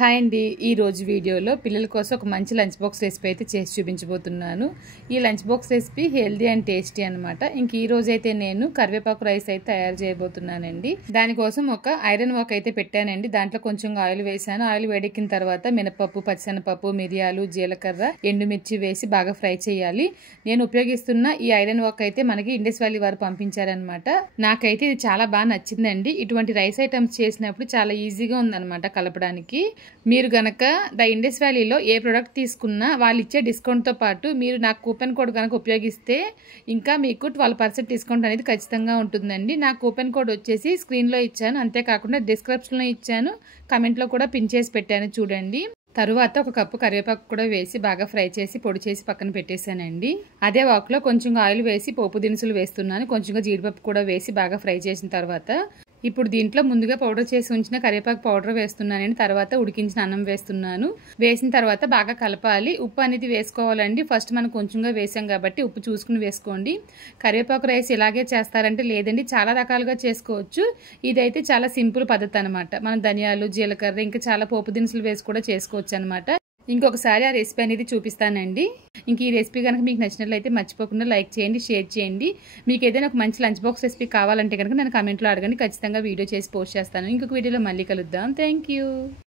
Hi అండి, ఈరోజు వీడియోలో పిల్లల కోసం ఒక మంచి లంచ్ బాక్స్ రెసిపీ అయితే చేసి చూపించబోతున్నాను. ఈ lunch box recipe healthy and tasty అనమాట. ఇంక ఈ రోజు అయితే నేను కరివేపాకు రైస్ అయితే తయారు చేయబోతున్నానండి. దానికోసం ఒక ఐరన్ వాక్ అయితే పెట్టానండి. దాంట్లో కొంచెం ఆయిల్ వేసాను. ఆయిల్ వేడెక్కిన తర్వాత మినపప్పు, పచ్చిశనగపప్పు, మిరియాలు, జీలకర్ర, ఎండుమిర్చి వేసి బాగా ఫ్రై చేయాలి. నేను ఉపయోగిస్తున్న ఈ ఐరన్ వాక్ అయితే మనకి ఇండస్ వ్యాలీ వారు పంపించారనమాట. నాకైతే ఇది చాలా బాగా నచ్చిందండి. ఇటువంటి రైస్ ఐటమ్స్ చేసినప్పుడు చాలా ఈజీగా ఉందన్నమాట కలపడానికి. మీరు గనక ద ఇండస్ వ్యాలీలో ఏ ప్రోడక్ట్ తీసుకున్నా వాళ్ళు ఇచ్చే డిస్కౌంట్తో పాటు మీరు నాకు కూపన్ కోడ్ కనుక ఉపయోగిస్తే ఇంకా మీకు 12% డిస్కౌంట్ అనేది ఖచ్చితంగా ఉంటుందండి. నా కూపన్ కోడ్ వచ్చేసి స్క్రీన్లో ఇచ్చాను, అంతేకాకుండా డిస్క్రిప్షన్లో ఇచ్చాను, కమెంట్లో కూడా పిన్ చేసి పెట్టాను చూడండి. తరువాత ఒక కప్పు కరివేపాకు కూడా వేసి బాగా ఫ్రై చేసి పొడి చేసి పక్కన పెట్టేశానండి. అదే వాక్లో కొంచెం ఆయిల్ వేసి పోపు దినుసులు వేస్తున్నాను. కొంచెంగా జీడిపప్పు కూడా వేసి బాగా ఫ్రై చేసిన తర్వాత ఇప్పుడు దీంట్లో ముందుగా పౌడర్ చేసి ఉంచిన కరివేపాకు పౌడర్ వేస్తున్నానండి. తర్వాత ఉడికించిన అన్నం వేస్తున్నాను. వేసిన తర్వాత బాగా కలపాలి. ఉప్పు అనేది వేసుకోవాలండి. ఫస్ట్ మనం కొంచెంగా వేసాం కాబట్టి ఉప్పు చూసుకుని వేసుకోండి. కరివేపాకు రైస్ ఇలాగే చేస్తారంటే లేదండి, చాలా రకాలుగా చేసుకోవచ్చు. ఇదైతే చాలా సింపుల్ పద్ధతి అనమాట. మనం ధనియాలు, జీలకర్ర ఇంకా చాలా పోపు దినుసులు వేసి కూడా చేసుకోవచ్చు అనమాట. ఇంకొకసారి ఆ రెసిపీ అనేది చూపిస్తానండి. ఇంక ఈ రెసిపీ కనుక మీకు నచ్చినట్లయితే మర్చిపోకుండా లైక్ చేయండి, షేర్ చేయండి. మీకు ఏదైనా ఒక మంచి లంచ్ బాక్స్ రెసిపీ కావాలంటే కనుక నన్ను కామెంట్లో అడగండి. ఖచ్చితంగా వీడియో చేసి పోస్ట్ చేస్తాను. ఇంకొక వీడియోలో మళ్ళీ కలుద్దాం. Thank you.